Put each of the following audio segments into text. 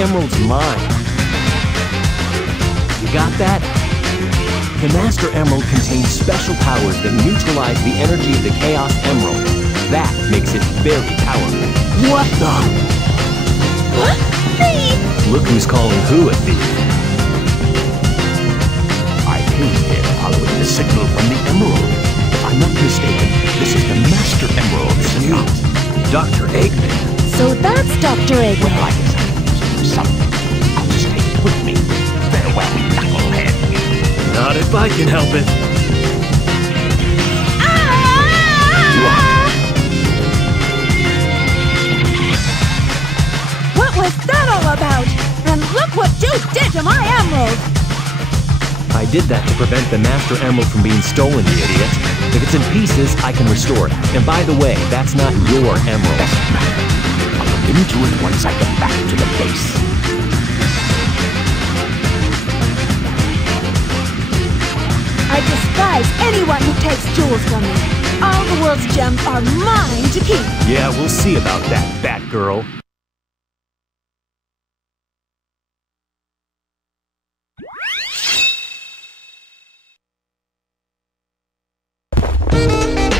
emerald's mine. You got that? The Master Emerald contains special powers that neutralize the energy of the Chaos Emerald. That makes it very powerful. What the? What? Thief! Look who's calling who a thief. I came here following the signal from the Emerald. If I'm not mistaken, this is the Master Emerald, is it not? Dr. Eggman. So that's Dr. Eggman. Well, I guess I can use it for something. I'll just take it with me. Farewell, Knucklehead. Not if I can help it. What was that all about? And look what you did to my emerald! I did that to prevent the Master Emerald from being stolen, you idiot. If it's in pieces, I can restore it. And by the way, that's not your emerald. Doesn't matter. I'll look into it once I get back to the base. I despise anyone who takes jewels from me. All the world's gems are mine to keep. Yeah, we'll see about that, Batgirl.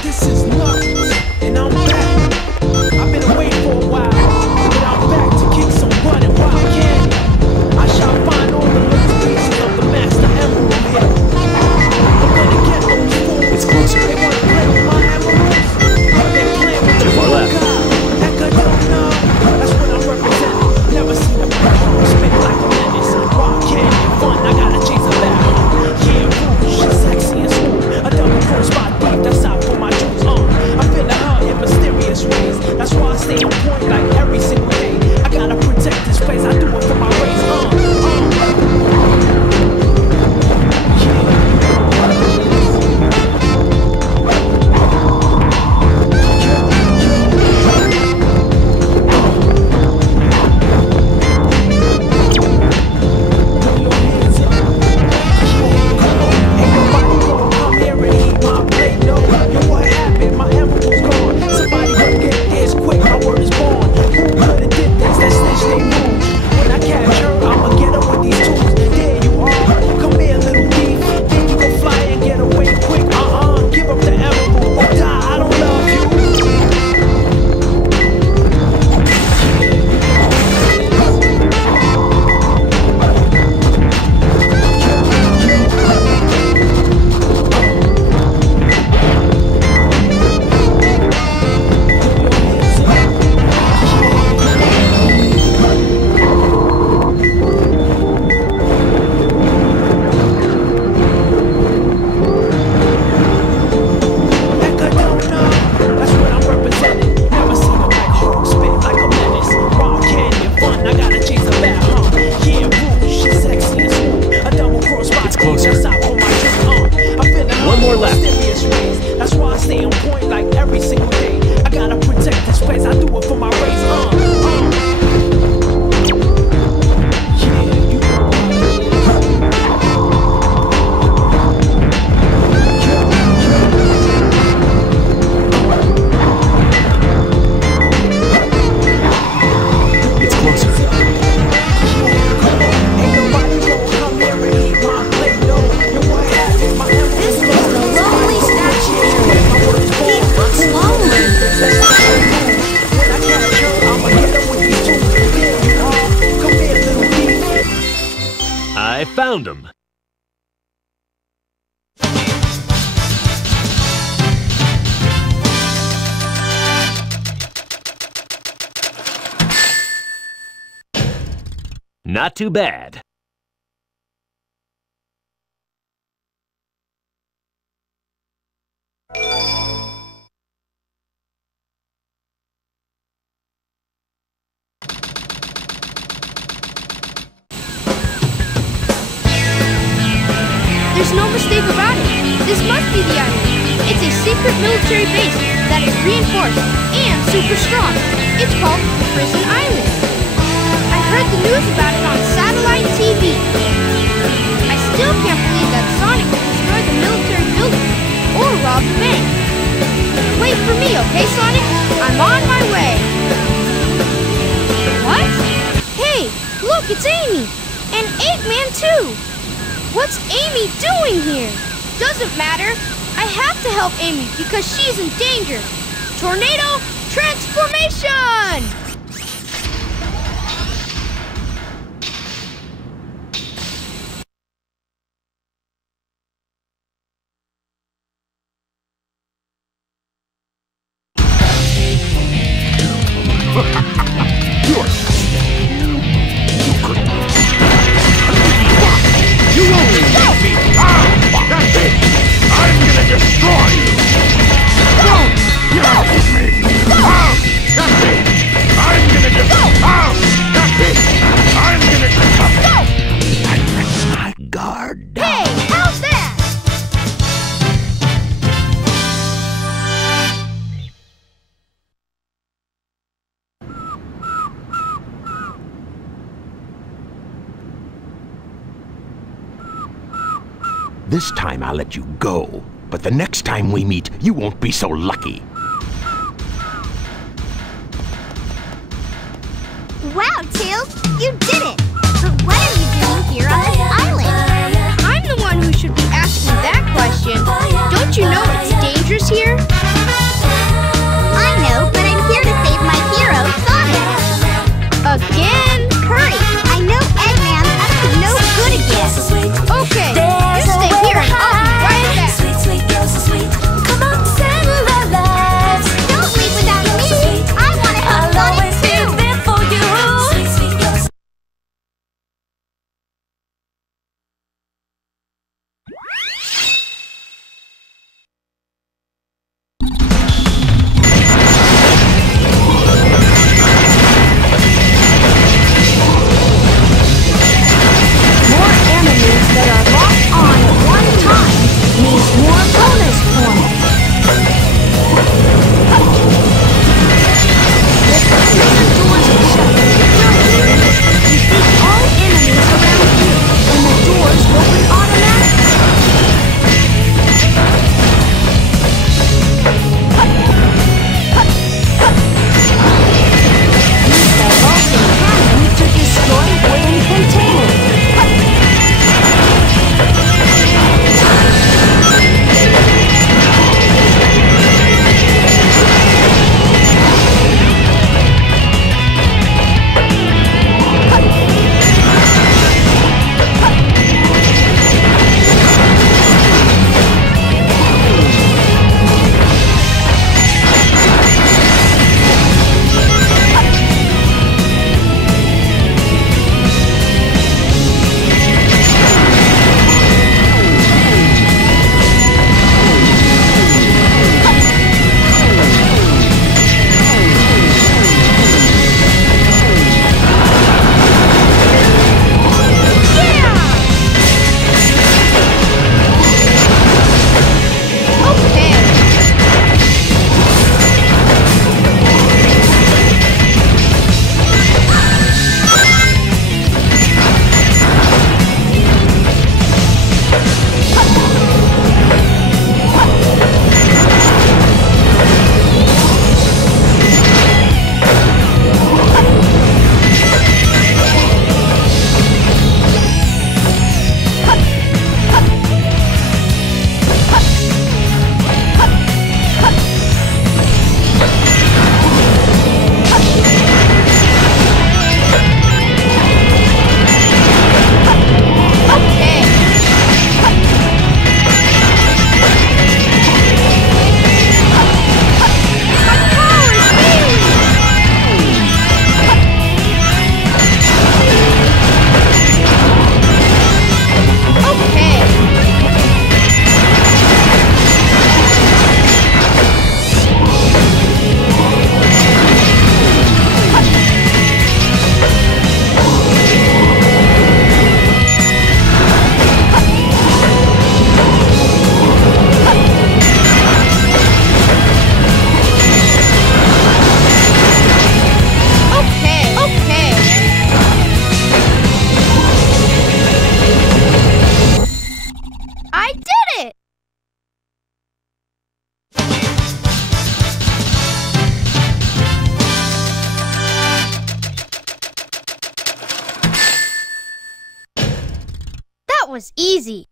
This is Knuckle, and I'm back. I've been away for a while, but I'm back to kick some butt and wild candy. I shall find all the lost pieces of the Master Emerald here. I'm gonna get those fools. It's closer. They wanna play with my emeralds, but they playing with the Too far left. Heck, I don't know. That's what I'm representing. Never seen a black hole spit like a menace. Wild candy and fun, I gotta chase a bat. Yeah, rouge, she's sexy and smooth. A double cross spot deep, that's out for my jewels. I feel her in mysterious ways. That's why I stay on point like every single day. I gotta protect this place, I do it for my race. I found him. Not too bad. There's no mistake about it. This must be the island. It's a secret military base that is reinforced and super strong. It's called Prison Island. I heard the news about it on satellite TV. I still can't believe that Sonic will destroy the military building or rob the bank. Wait for me, okay, Sonic? I'm on my way. What? Hey, Look, it's Amy! And Eggman, too! What's Amy doing here? Doesn't matter. I have to help Amy because she's in danger. Tornado transformation! You're you couldn't. You only make me. That's it. I'm gonna destroy you. Get off of me. That's it. I'm gonna that's it. I'm gonna I let my guard down. Hey, how's that? This time I'll let you go, but the next time we meet, you won't be so lucky. Wow, Tails, you did it! But what are you doing here on this island? I'm the one who should be asking that question. Don't you know it's dangerous here? I know, but I'm here to save my hero, Sonic! Again? Hurry! I know Eggman's up to no good again! Okay, you stay here and I'll be right back. Sweet, sweet, you're so sweet. Come on, settle la la. was easy.